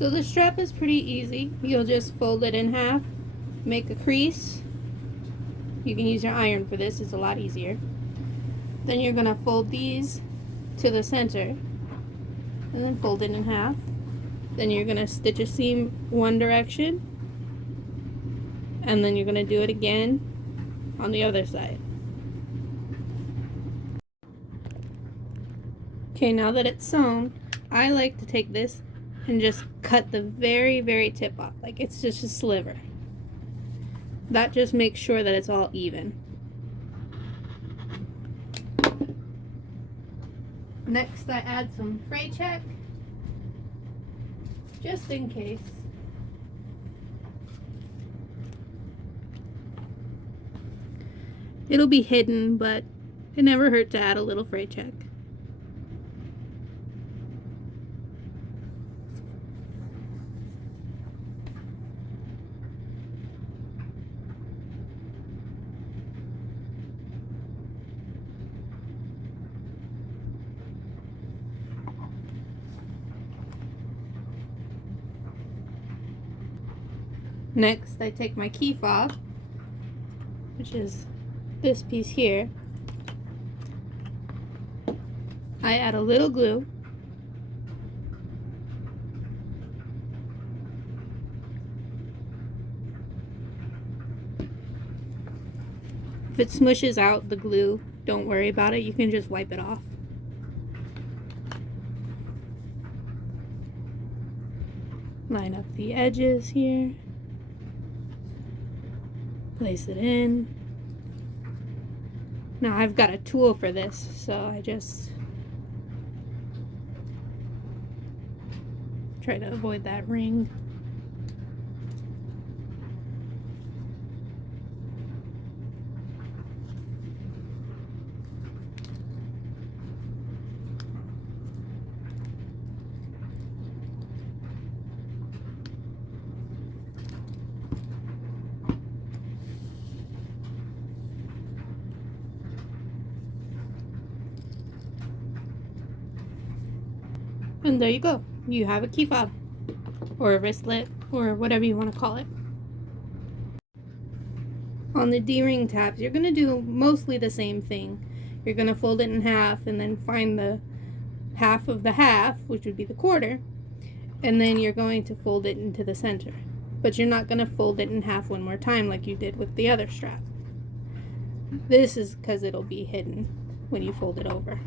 So the strap is pretty easy. You'll just fold it in half, make a crease. You can use your iron for this, it's a lot easier. Then you're gonna fold these to the center and then fold it in half. Then you're gonna stitch a seam one direction and then you're gonna do it again on the other side. Okay, now that it's sewn, I like to take this and just cut the very, very tip off, like it's just a sliver. That just makes sure that it's all even. Next, I add some fray check, just in case. It'll be hidden, but it never hurt to add a little fray check. Next, I take my key fob, which is this piece here. I add a little glue. If it smushes out the glue, don't worry about it. You can just wipe it off. Line up the edges here. Place it in. Now I've got a tool for this, so I just try to avoid that ring. And there you go. You have a key fob, or a wristlet, or whatever you want to call it. On the D-ring tabs, you're going to do mostly the same thing. You're going to fold it in half and then find the half of the half, which would be the quarter, and then you're going to fold it into the center. But you're not going to fold it in half one more time like you did with the other strap. This is because it'll be hidden when you fold it over.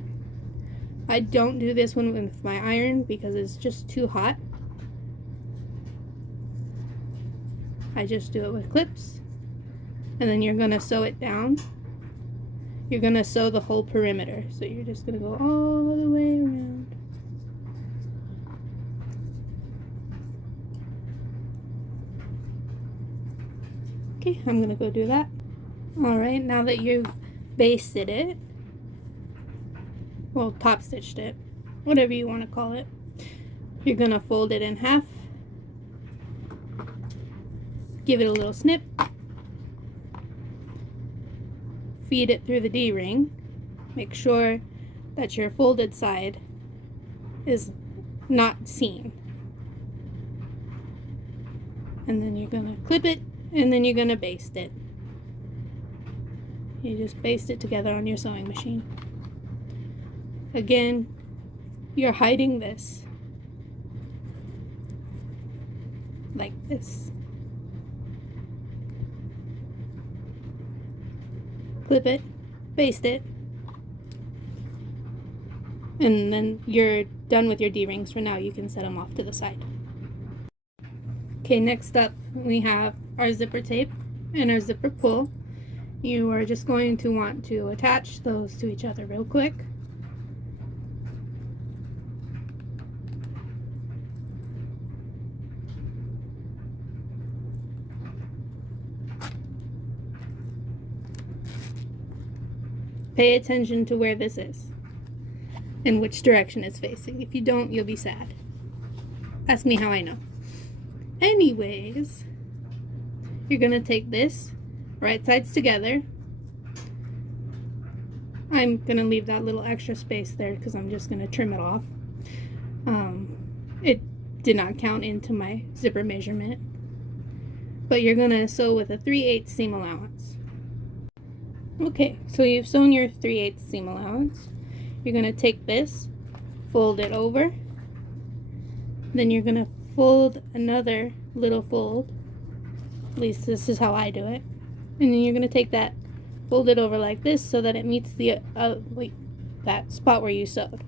I don't do this one with my iron because it's just too hot. I just do it with clips. And then you're going to sew it down. You're going to sew the whole perimeter. So you're just going to go all the way around. Okay, I'm going to go do that. Alright, now that you've basted it, well, top stitched it, whatever you want to call it, you're going to fold it in half, give it a little snip, feed it through the D-ring, make sure that your folded side is not seen, and then you're going to clip it, and then you're going to baste it. You just baste it together on your sewing machine. Again, you're hiding this like this. Clip it, baste it, and then you're done with your D-rings for now. You can set them off to the side. Okay, next up we have our zipper tape and our zipper pull. You are just going to want to attach those to each other real quick. Pay attention to where this is and which direction it's facing. If you don't, you'll be sad. Ask me how I know. Anyways, you're gonna take this, right sides together. I'm gonna leave that little extra space there because I'm just gonna trim it off. It did not count into my zipper measurement. But you're gonna sew with a 3/8 seam allowance. Okay, so you've sewn your 3/8 seam allowance. You're gonna take this, fold it over, then you're gonna fold another little fold. At least this is how I do it. And then you're gonna take that, fold it over like this so that it meets the that spot where you sewed.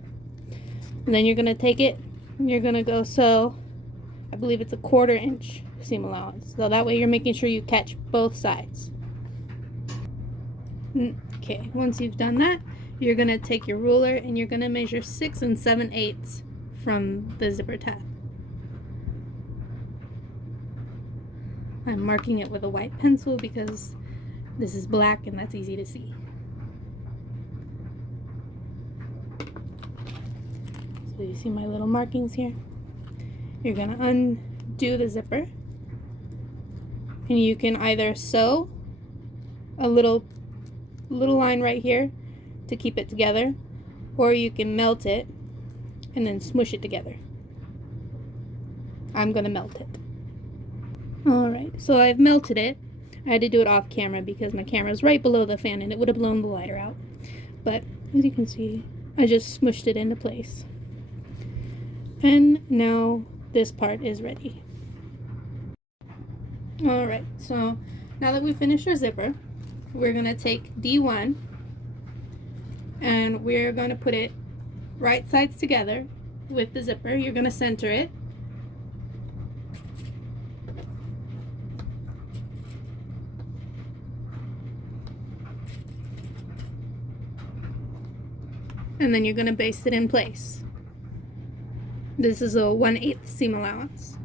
And then you're gonna take it, and you're gonna go sew, I believe it's a 1/4 inch seam allowance. So that way you're making sure you catch both sides. Okay, once you've done that, you're gonna take your ruler and you're gonna measure 6 7/8 from the zipper tab. I'm marking it with a white pencil because this is black and that's easy to see. So you see my little markings here? You're gonna undo the zipper, and you can either sew a little line right here to keep it together, or you can melt it and then smush it together. I'm gonna melt it. Alright, so I've melted it. I had to do it off camera because my camera is right below the fan and it would have blown the lighter out. But as you can see, I just smushed it into place. And now this part is ready. Alright, so now that we've finished our zipper, we're going to take D1 and we're going to put it right sides together with the zipper. You're going to center it. And then you're going to baste it in place. This is a 1/8 seam allowance.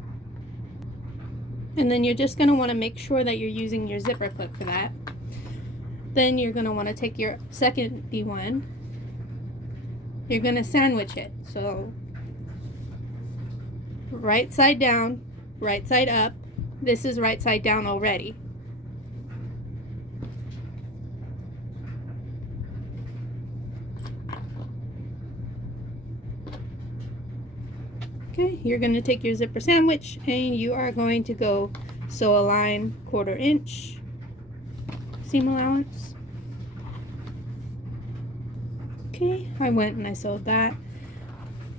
And then you're just going to want to make sure that you're using your zipper clip for that. Then you're going to want to take your second D1. You're going to sandwich it. So right side down, right side up. This is right side down already. Okay, you're going to take your zipper sandwich and you are going to go sew a line 1/4 inch seam allowance. Okay, I went and I sewed that.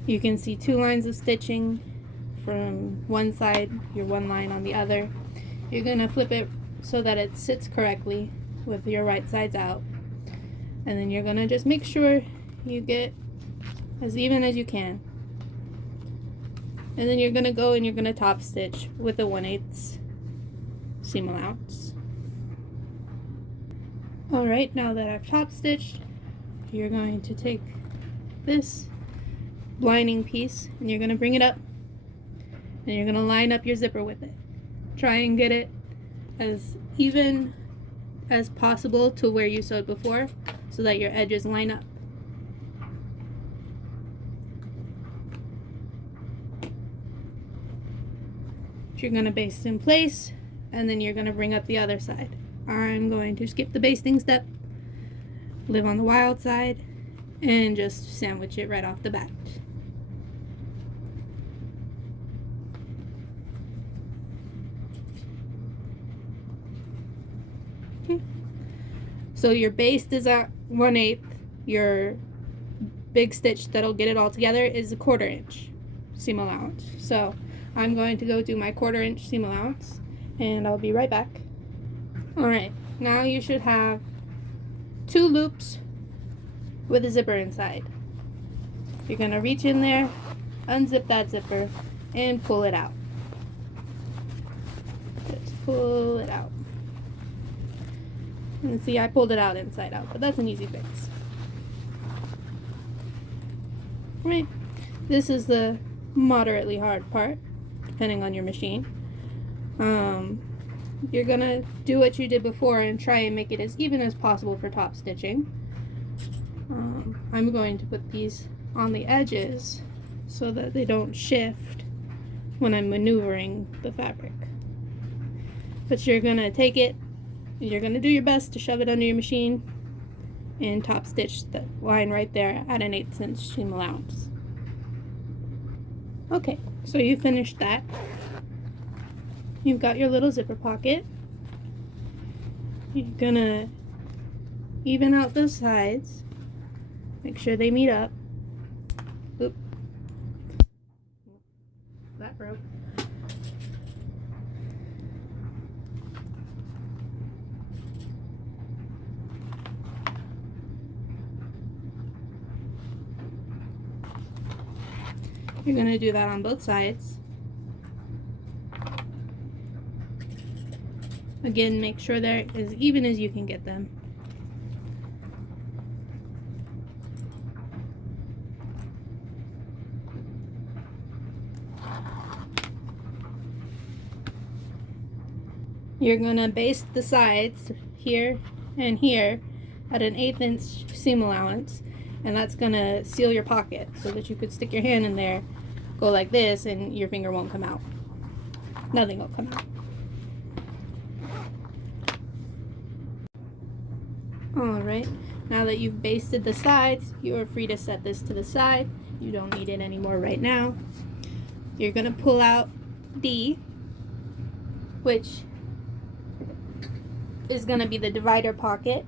You can see 2 lines of stitching from one side, your one line on the other. You're going to flip it so that it sits correctly with your right sides out. And then you're going to just make sure you get as even as you can. And then you're going to go and you're going to top stitch with a 1/8 seam allowance. Alright, now that I've top stitched, you're going to take this lining piece and you're going to bring it up and you're going to line up your zipper with it. Try and get it as even as possible to where you sewed before so that your edges line up. You're going to baste in place and then you're going to bring up the other side. I'm going to skip the basting step, live on the wild side, and just sandwich it right off the bat. Okay. So your baste is at 1/8. Your big stitch that'll get it all together is a 1/4 inch seam allowance. So I'm going to go do my 1/4 inch seam allowance and I'll be right back. Alright, now you should have 2 loops with a zipper inside. You're going to reach in there, unzip that zipper, and pull it out. Just pull it out. And see, I pulled it out inside out, but that's an easy fix. Right, this is the moderately hard part, depending on your machine. You're gonna do what you did before and try and make it as even as possible for top stitching. I'm going to put these on the edges so that they don't shift when I'm maneuvering the fabric. But you're gonna take it, you're gonna do your best to shove it under your machine and top stitch the line right there at an 1/8 inch seam allowance. Okay, So you finished that. You've got your little zipper pocket. You're gonna even out those sides. Make sure they meet up. Oop. That broke. You're going to do that on both sides. Again, make sure they're as even as you can get them. You're going to baste the sides here and here at an 1/8 inch seam allowance, and that's going to seal your pocket so that you could stick your hand in there, go like this, and your finger won't come out. Nothing will come out. Alright, now that you've basted the sides, you are free to set this to the side. You don't need it anymore right now. You're going to pull out D, which is going to be the divider pocket.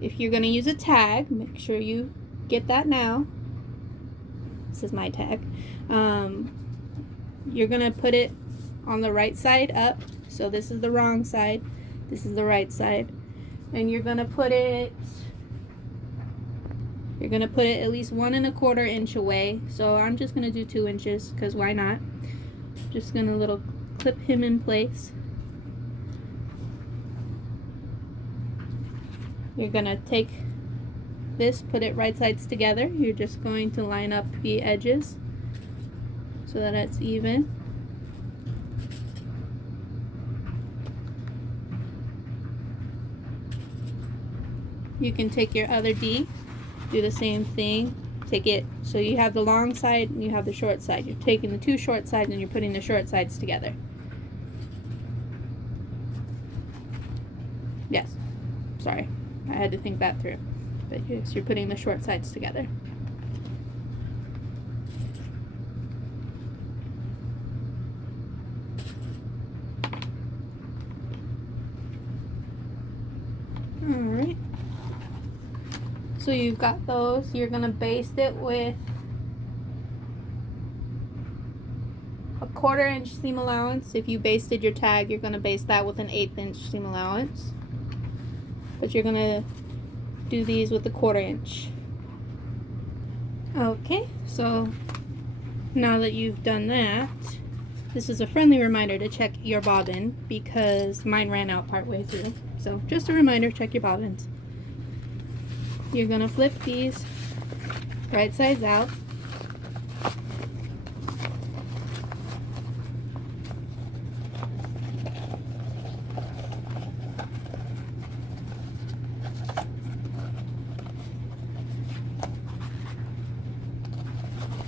If you're going to use a tag, make sure you get that now. This is my tag. You're going to put it on the right side up. So this is the wrong side. This is the right side. And you're going to put it at least 1 1/4 inch away. So I'm just going to do 2 inches because why not? Just going to little clip him in place. You're going to take this, put it right sides together. You're just going to line up the edges so that it's even. You can take your other D, do the same thing. Take it so you have the long side and you have the short side. You're taking the 2 short sides and you're putting the short sides together. Yes, sorry. I had to think that through. But yes, you're putting the short sides together. Alright. So you've got those. You're going to baste it with a 1/4 inch seam allowance. If you basted your tag, you're going to baste that with an 1/8 inch seam allowance. But you're going to do these with the 1/4 inch. Okay, so now that you've done that, this is a friendly reminder to check your bobbin because mine ran out partway through. So just a reminder, check your bobbins. You're going to flip these right sides out.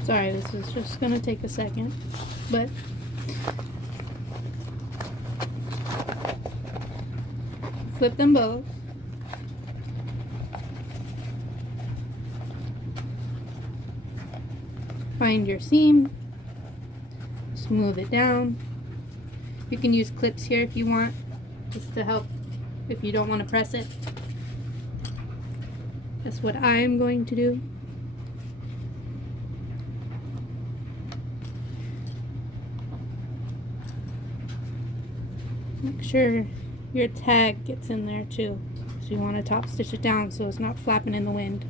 Sorry, this is just going to take a second, but flip them both. Find your seam, smooth it down. You can use clips here if you want, just to help if you don't want to press it. That's what I'm going to do. Make sure your tag gets in there too. So you want to top stitch it down so it's not flapping in the wind.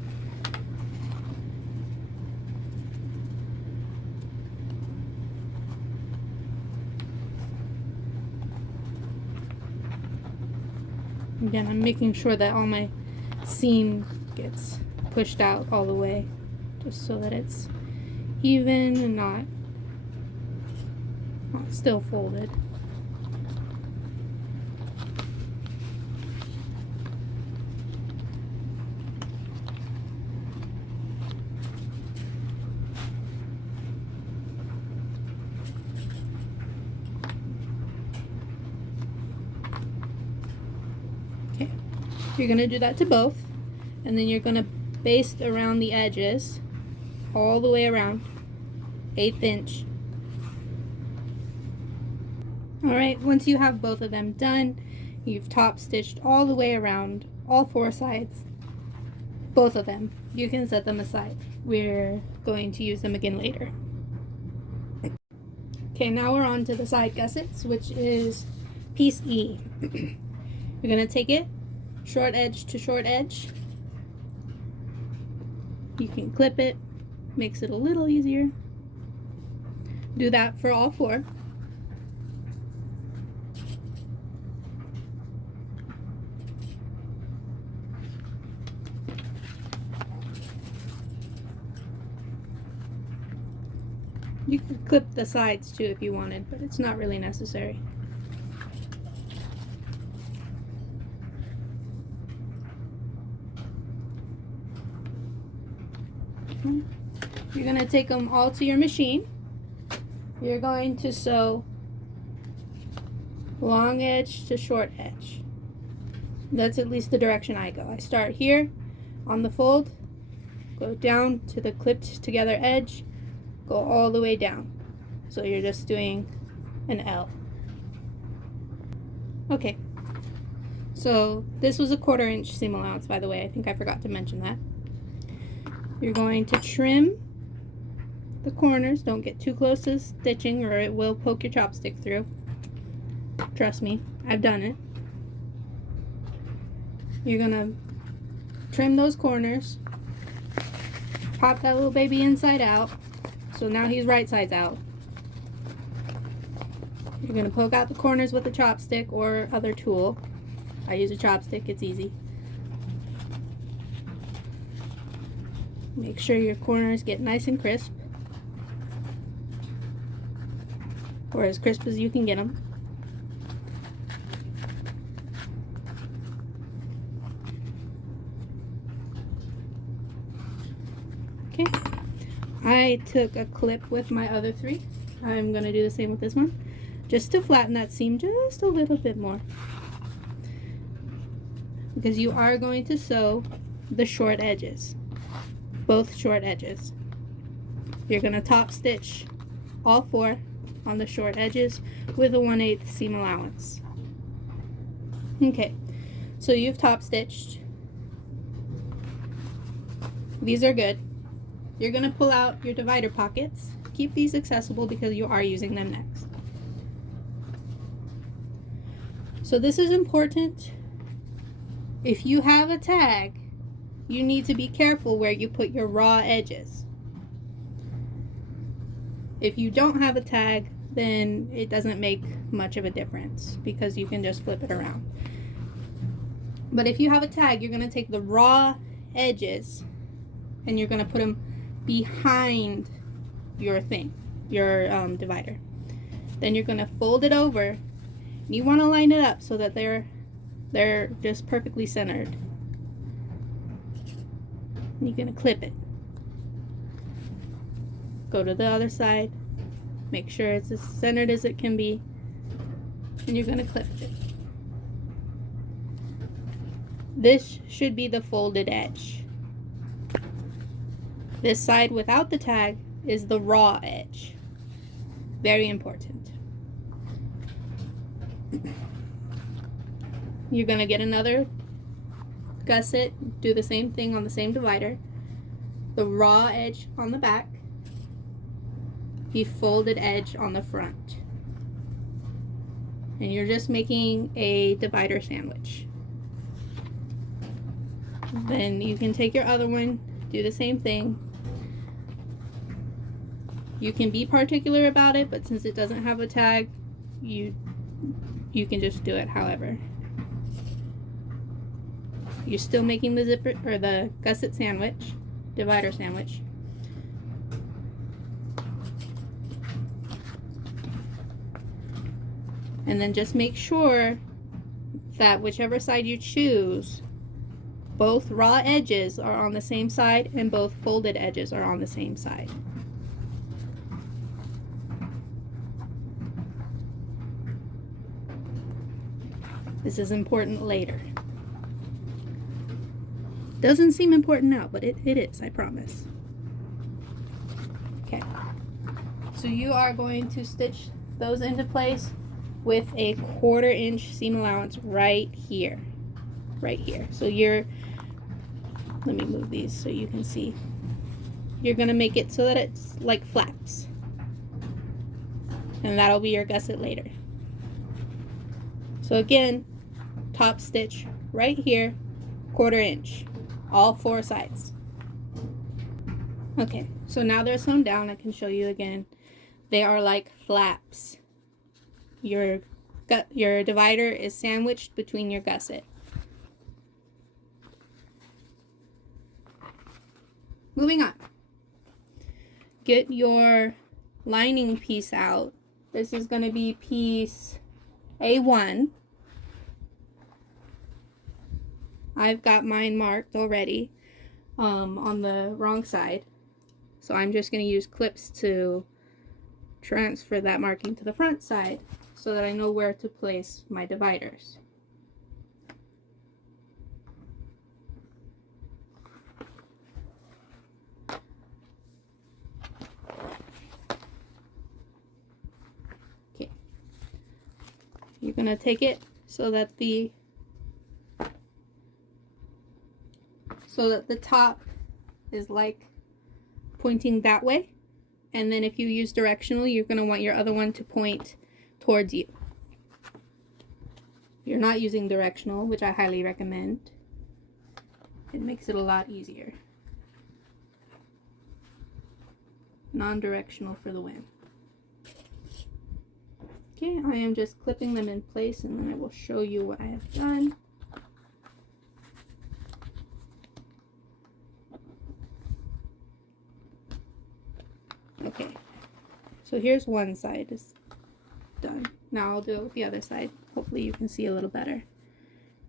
Again, I'm making sure that all my seam gets pushed out all the way, just so that it's even and not still folded. Okay, you're going to do that to both, and then you're going to baste around the edges all the way around, 1/8 inch, Alright, once you have both of them done, you've top stitched all the way around all four sides, both of them. You can set them aside. We're going to use them again later. Okay, now we're on to the side gussets, which is piece E. You're going to take it short edge to short edge. You can clip it, makes it a little easier. Do that for all four. You could clip the sides too if you wanted, but it's not really necessary. You're going to take them all to your machine. You're going to sew long edge to short edge. That's at least the direction I go. I start here on the fold, go down to the clipped together edge, go all the way down. So you're just doing an L. Okay, so this was a 1/4 inch seam allowance, by the way. I think I forgot to mention that. You're going to trim the corners. Don't get too close to stitching or it will poke your chopstick through. Trust me, I've done it. You're gonna trim those corners, pop that little baby inside out. So now he's right sides out. You're going to poke out the corners with a chopstick or other tool. I use a chopstick, it's easy. Make sure your corners get nice and crisp, or as crisp as you can get them. Okay. I took a clip with my other 3. I'm going to do the same with this one, just to flatten that seam just a little bit more. Because you are going to sew the short edges, both short edges. You're going to top stitch all 4 on the short edges with a 1/8 seam allowance. Okay, so you've top stitched. These are good. You're going to pull out your divider pockets. Keep these accessible because you are using them next. So this is important. If you have a tag, you need to be careful where you put your raw edges. If you don't have a tag, then it doesn't make much of a difference because you can just flip it around. But if you have a tag, you're going to take the raw edges and you're going to put them behind your thing, your divider. Then you're going to fold it over. You want to line it up so that they're just perfectly centered. And you're going to clip it. Go to the other side. Make sure it's as centered as it can be. And you're going to clip it. This should be the folded edge. This side without the tag is the raw edge. Very important. You're going to get another gusset, do the same thing on the same divider. The raw edge on the back, the folded edge on the front. And you're just making a divider sandwich. Then you can take your other one, do the same thing. You can be particular about it, but since it doesn't have a tag, you can just do it however. You're still making the zipper or the gusset sandwich, divider sandwich. And then just make sure that whichever side you choose, both raw edges are on the same side and both folded edges are on the same side. This is important later. Doesn't seem important now, but it is, I promise. Okay. So you are going to stitch those into place with a 1/4 inch seam allowance right here. Right here. So let me move these so you can see. You're gonna make it so that it's like flaps. And that'll be your gusset later. So again, top stitch right here, 1/4 inch, all 4 sides. Okay, so now they're sewn down. I can show you again. They are like flaps. Your divider is sandwiched between your gusset. Moving on. Get your lining piece out. This is going to be piece A1. I've got mine marked already on the wrong side. So I'm just going to use clips to transfer that marking to the front side so that I know where to place my dividers. Okay. You're going to take it so that the top is like pointing that way, and then if you use directional, you're going to want your other one to point towards you. If you're not using directional, which I highly recommend, it makes it a lot easier. Non-directional for the win. Okay, I am just clipping them in place, and then I will show you what I have done. Okay, so here's one side is done. Now I'll do it with the other side. Hopefully you can see a little better.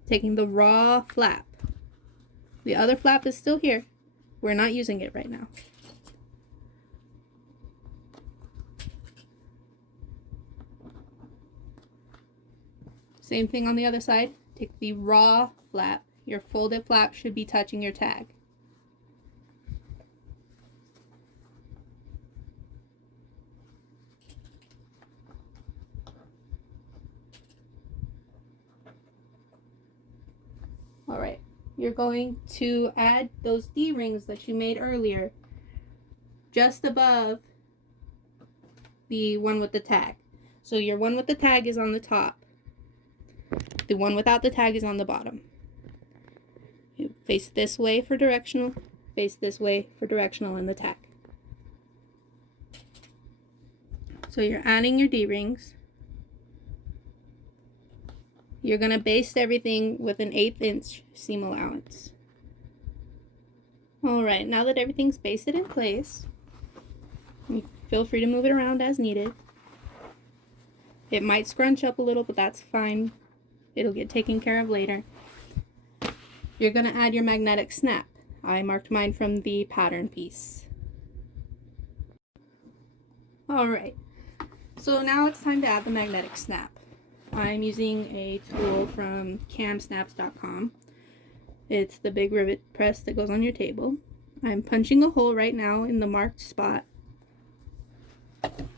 Taking the raw flap. The other flap is still here. We're not using it right now. Same thing on the other side. Take the raw flap. Your folded flap should be touching your tag. Alright, you're going to add those D-rings that you made earlier just above the one with the tag. So your one with the tag is on the top. The one without the tag is on the bottom. You face this way for directional, face this way for directional and the tag. So you're adding your D-rings. You're going to baste everything with an 1/8 inch seam allowance. Alright, now that everything's basted in place, feel free to move it around as needed. It might scrunch up a little, but that's fine. It'll get taken care of later. You're going to add your magnetic snap. I marked mine from the pattern piece. Alright, so now it's time to add the magnetic snap. I'm using a tool from camsnaps.com. It's the big rivet press that goes on your table. I'm punching a hole right now in the marked spot. And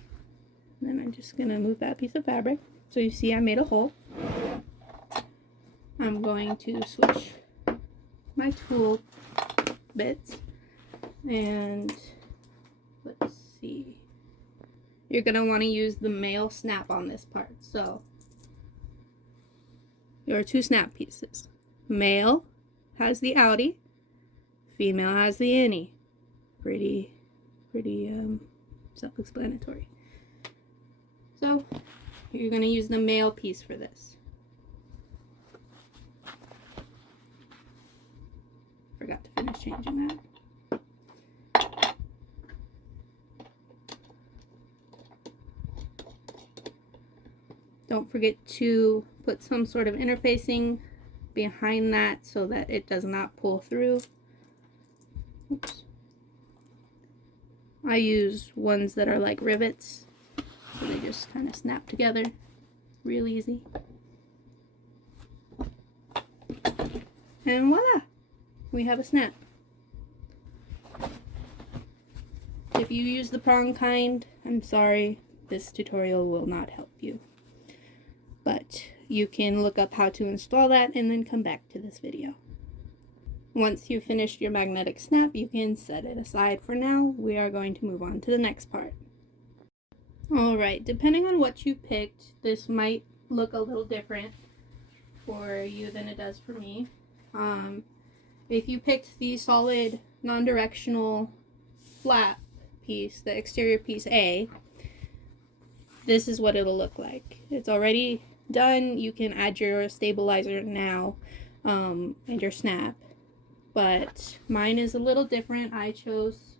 then I'm just going to move that piece of fabric. So you see I made a hole. I'm going to switch my tool bits. And let's see. You're going to want to use the male snap on this part. So there are 2 snap pieces. Male has the outie, female has the innie. Pretty self-explanatory. So you're going to use the male piece for this. Forgot to finish changing that. Don't forget to put some sort of interfacing behind that so that it does not pull through. Oops. I use ones that are like rivets, so they just kind of snap together real easy. And voila! We have a snap. If you use the prong kind, I'm sorry, this tutorial will not help you. but you can look up how to install that and then come back to this video. Once you've finished your magnetic snap, you can set it aside for now. We are going to move on to the next part. Alright, depending on what you picked, this might look a little different for you than it does for me. If you picked the solid non-directional flap piece, the exterior piece A, this is what it'll look like. It's already done. You can add your stabilizer now and your snap, but mine is a little different. I chose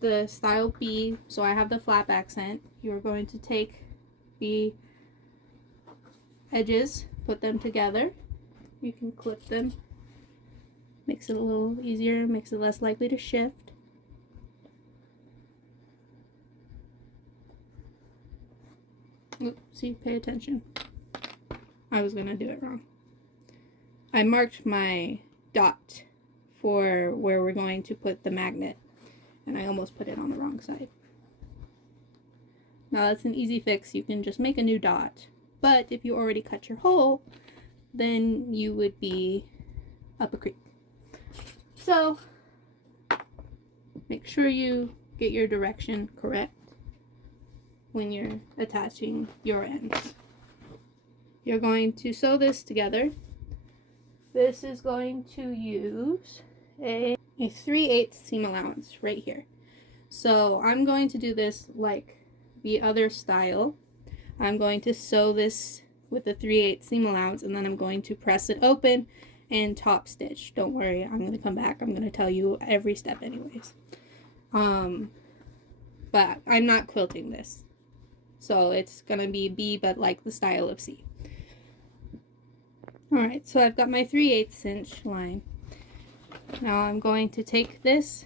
the style B, so I have the flap accent. You're going to take the edges, put them together. You can clip them. Makes it a little easier, makes it less likely to shift. Oop, see, pay attention. I was gonna do it wrong. I marked my dot for where we're going to put the magnet, and I almost put it on the wrong side. Now that's an easy fix. You can just make a new dot, but if you already cut your hole, then you would be up a creek. So make sure you get your direction correct when you're attaching your ends. You're going to sew this together. This is going to use a 3/8 seam allowance right here. So I'm going to do this like the other style. I'm going to sew this with the 3/8 seam allowance, and then I'm going to press it open and top stitch. Don't worry, I'm going to come back. I'm going to tell you every step anyways. But I'm not quilting this, so it's going to be B, but like the style of C. Alright, so I've got my 3/8 inch line. Now I'm going to take this,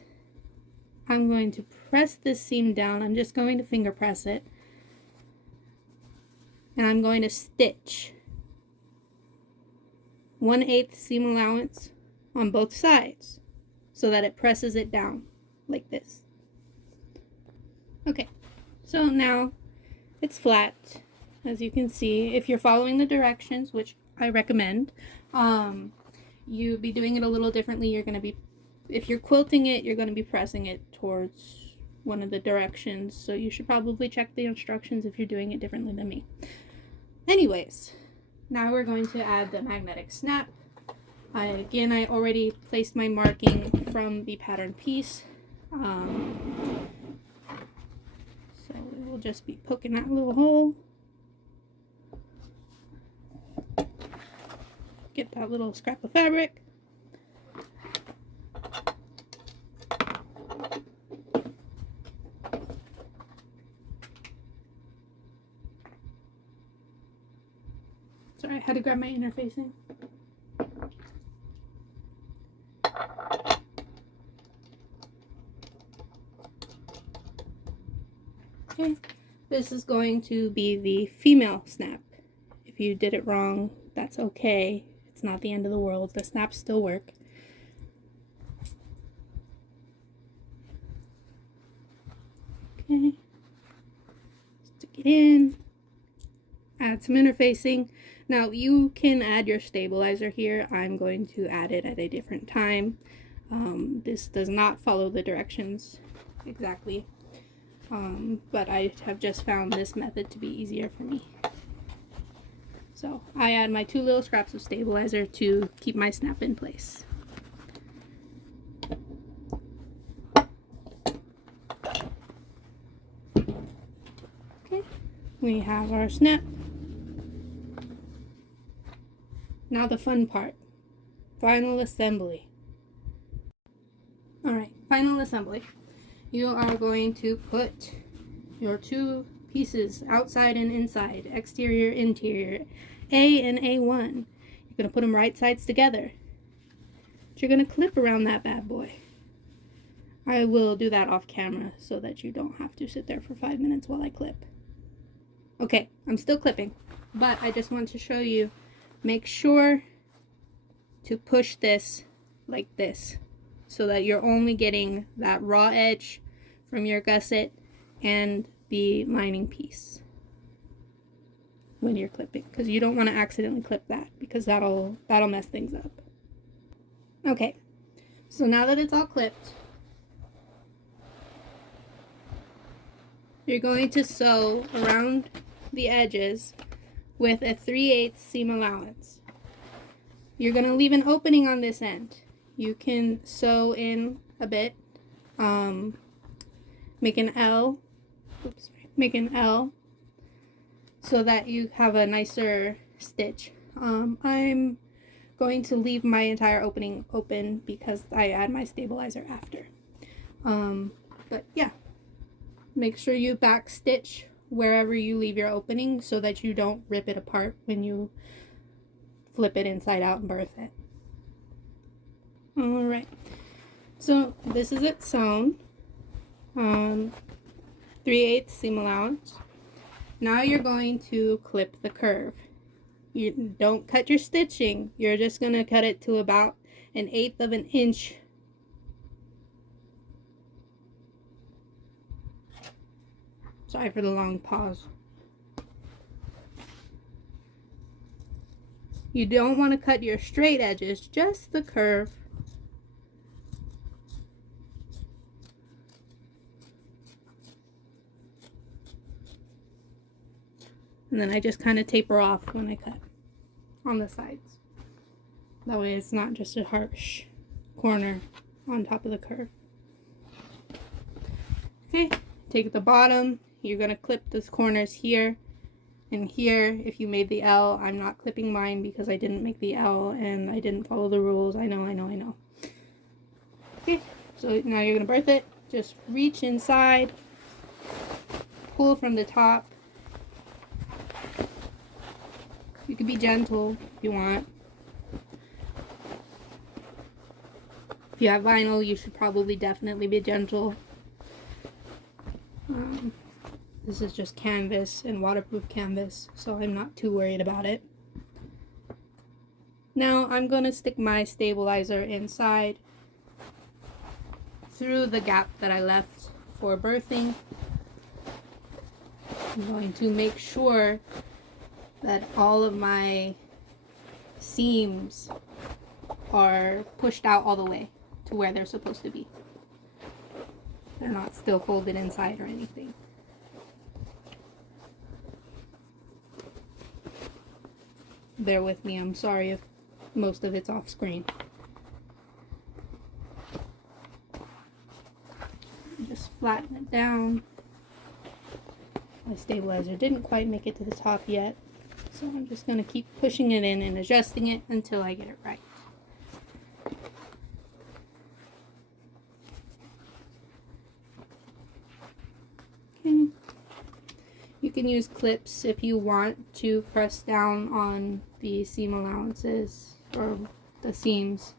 I'm going to press this seam down. I'm just going to finger press it, and I'm going to stitch 1/8 seam allowance on both sides so that it presses it down like this. Okay, so now it's flat, as you can see. If you're following the directions, which I recommend, you'll be doing it a little differently. You're going to be, if you're quilting it, you're going to be pressing it towards one of the directions, so you should probably check the instructions if you're doing it differently than me. Anyways, now we're going to add the magnetic snap. Again, I already placed my marking from the pattern piece, so we'll just be poking that little hole. Get that little scrap of fabric. Sorry, I had to grab my interfacing. Okay, this is going to be the female snap. If you did it wrong, that's okay. It's not the end of the world. The snaps still work. Okay, stick it in, add some interfacing. Now you can add your stabilizer here. I'm going to add it at a different time. This does not follow the directions exactly, but I have just found this method to be easier for me. So I add my 2 little scraps of stabilizer to keep my snap in place. Okay, we have our snap. Now the fun part, final assembly. Alright, final assembly. You are going to put your 2 pieces outside and inside, exterior, interior, A and A1. You're going to put them right sides together. But you're going to clip around that bad boy. I will do that off camera so that you don't have to sit there for 5 minutes while I clip. Okay, I'm still clipping, but I just want to show you, make sure to push this like this so that you're only getting that raw edge from your gusset and the lining piece. when you're clipping, because you don't want to accidentally clip that, because that'll mess things up. Okay, so now that it's all clipped, you're going to sew around the edges with a 3/8 seam allowance. You're going to leave an opening on this end. You can sew in a bit, make an L, so that you have a nicer stitch. I'm going to leave my entire opening open because I add my stabilizer after. But yeah, make sure you back stitch wherever you leave your opening so that you don't rip it apart when you flip it inside out and birth it. Alright, so this is it sewn. 3/8 seam allowance. Now you're going to clip the curve. You don't cut your stitching, you're just going to cut it to about 1/8 of an inch. Sorry for the long pause. You don't want to cut your straight edges, just the curve. And then I just kind of taper off when I cut on the sides. That way it's not just a harsh corner on top of the curve. Okay, take the bottom. You're going to clip those corners here and here. If you made the L, I'm not clipping mine because I didn't make the L and I didn't follow the rules. I know. Okay, so now you're going to birth it. Just reach inside, pull from the top. You can be gentle if you want. If you have vinyl, you should probably definitely be gentle. This is just canvas and waterproof canvas, so I'm not too worried about it. Now I'm going to stick my stabilizer inside through the gap that I left for birthing. I'm going to make sure that all of my seams are pushed out all the way to where they're supposed to be. They're not still folded inside or anything. Bear with me, I'm sorry if most of it's off screen. Just flatten it down. My stabilizer didn't quite make it to the top yet, so I'm just going to keep pushing it in and adjusting it until I get it right. Okay. You can use clips if you want to press down on the seam allowances or the seams.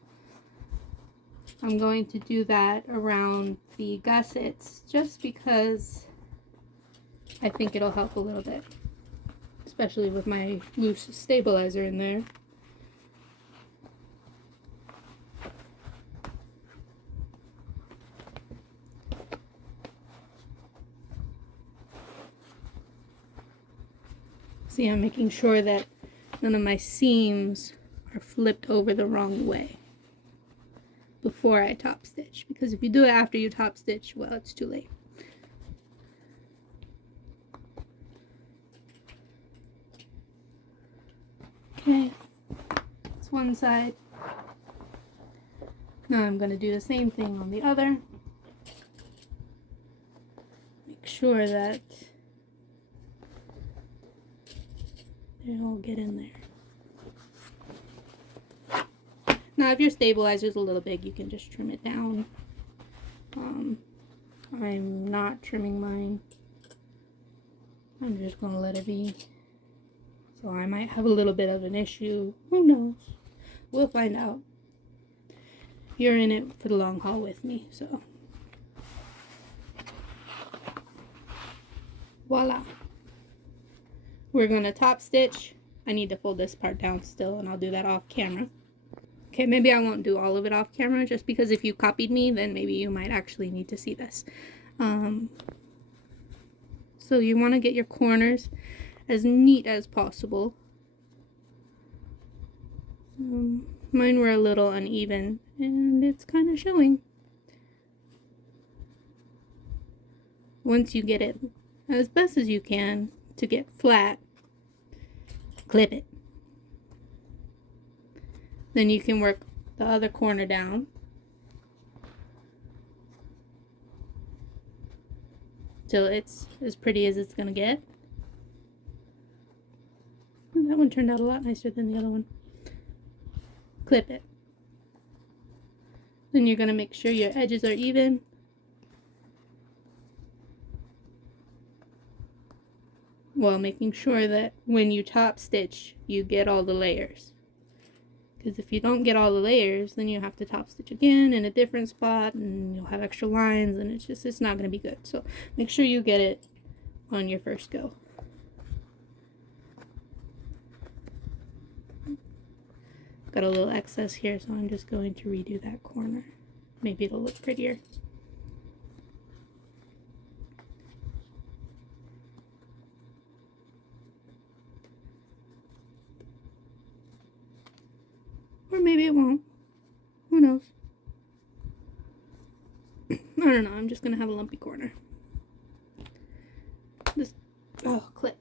I'm going to do that around the gussets just because I think it'll help a little bit, especially with my loose stabilizer in there. See, I'm making sure that none of my seams are flipped over the wrong way before I top stitch, because if you do it after you top stitch, well, it's too late. Okay, that's one side. Now I'm going to do the same thing on the other. Make sure that they all get in there. Now if your stabilizer is a little big, you can just trim it down. I'm not trimming mine. I'm just going to let it be. So I might have a little bit of an issue. Who knows? We'll find out. You're in it for the long haul with me, so. Voila. We're going to top stitch. I need to fold this part down still, and I'll do that off camera. Okay, maybe I won't do all of it off camera, just because if you copied me, then maybe you might actually need to see this. So you want to get your corners as neat as possible. Mine were a little uneven, and it's kind of showing. Once you get it as best as you can to get flat, clip it. Then you can work the other corner down. Till it's as pretty as it's gonna get. That one turned out a lot nicer than the other one. Clip it. Then you're gonna make sure your edges are even. While making sure that when you top stitch, you get all the layers. Because if you don't get all the layers, then you have to top stitch again in a different spot, and you'll have extra lines, and it's not going to be good. So make sure you get it on your first go. Got a little excess here, so I'm just going to redo that corner. Maybe it'll look prettier. Or maybe it won't. Who knows? I don't know. I'm just going to have a lumpy corner. This, clip.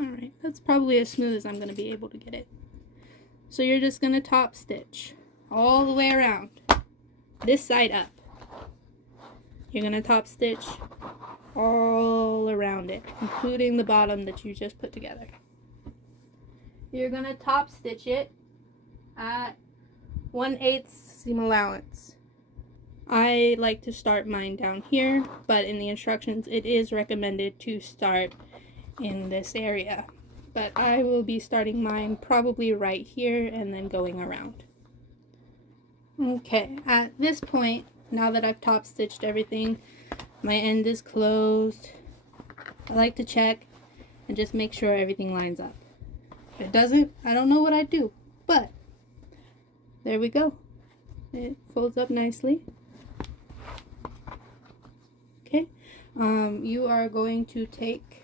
Alright, that's probably as smooth as I'm going to be able to get it. So you're just going to top stitch all the way around. This side up. You're going to top stitch all around it, including the bottom that you just put together. You're going to top stitch it at 1/8 seam allowance. I like to start mine down here, but in the instructions it is recommended to start in this area. But I will be starting mine probably right here and then going around. Okay, at this point, now that I've top stitched everything, my end is closed. I like to check and just make sure everything lines up. If it doesn't, I don't know what I'd do, but there we go. It folds up nicely. Okay, you are going to take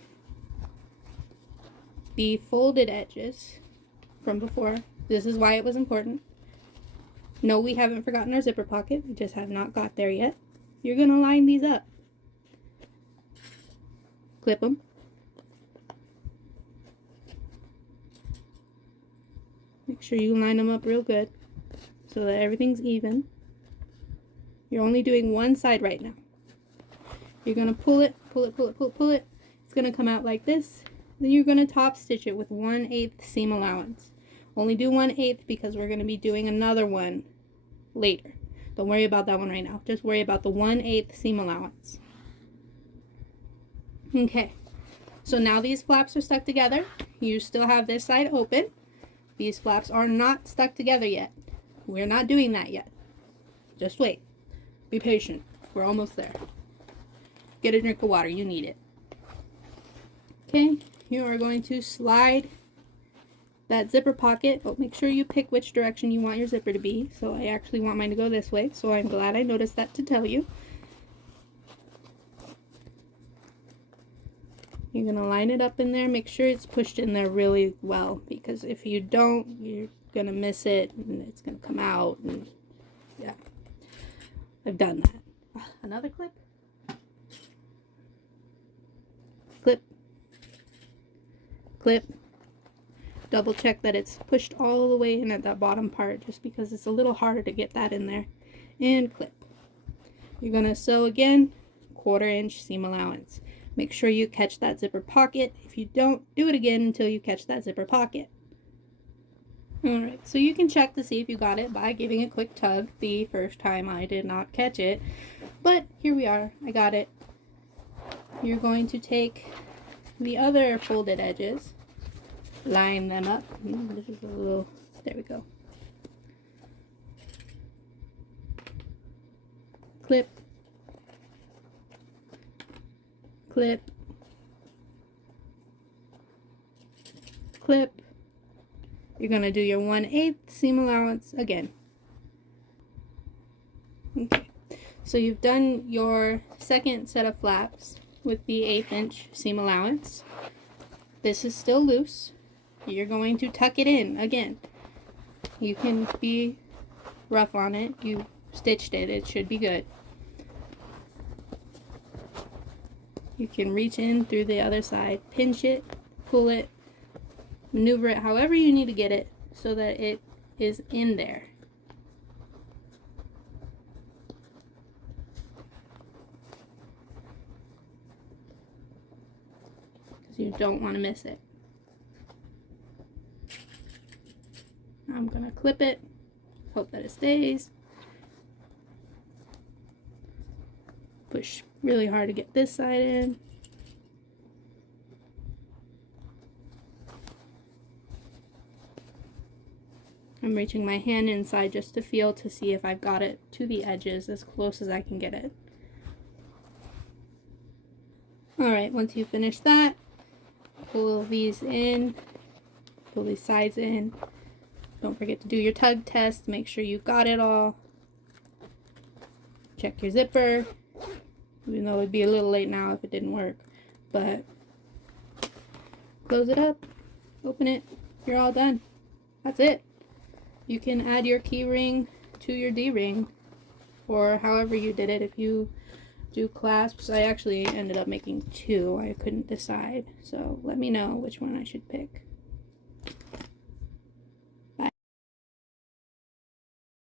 the folded edges from before. This is why it was important. No, we haven't forgotten our zipper pocket. We just have not got there yet. You're going to line these up. Clip them. Make sure you line them up real good so that everything's even. You're only doing one side right now. You're going to pull it, pull it, pull it, pull it, pull it. It's going to come out like this. Then you're going to top stitch it with 1/8 seam allowance. Only do 1/8 because we're going to be doing another one later. Don't worry about that one right now. Just worry about the 1/8 seam allowance. Okay, so now these flaps are stuck together. You still have this side open. These flaps are not stuck together yet. We're not doing that yet. Just wait. Be patient. We're almost there. Get a drink of water. You need it. Okay, you are going to slide that zipper pocket. Oh, make sure you pick which direction you want your zipper to be. So I actually want mine to go this way, so I'm glad I noticed that to tell you. You're going to line it up in there. Make sure it's pushed in there really well, because if you don't, you're going to miss it and it's going to come out. And yeah, I've done that. Another clip. Clip. Clip. Double check that it's pushed all the way in at that bottom part, just because it's a little harder to get that in there. And clip. You're going to sew again, 1/4 inch seam allowance. Make sure you catch that zipper pocket. If you don't, do it again until you catch that zipper pocket. Alright, so you can check to see if you got it by giving a quick tug. The first time I did not catch it, but here we are. I got it. You're going to take the other folded edges, line them up. This is a little, there we go. Clip. Clip. Clip. You're going to do your 1/8 seam allowance again. Okay, So you've done your second set of flaps with the 1/8 inch seam allowance. This is still loose. You're going to tuck it in again. You can be rough on it. You stitched it. It should be good. You can reach in through the other side, pinch it, pull it, maneuver it however you need to get it so that it is in there. Because you don't want to miss it. I'm going to clip it, hope that it stays. Push really hard to get this side in. I'm reaching my hand inside just to feel to see if I've got it to the edges as close as I can get it. Alright, once you finish that, pull these in, pull these sides in. Don't forget to do your tug test, make sure you got it all. Check your zipper, even though it'd be a little late now if it didn't work. But close it up, open it, you're all done. That's it. You can add your key ring to your D-ring, or however you did it. If you do clasps, I actually ended up making 2. I couldn't decide, so let me know which one I should pick.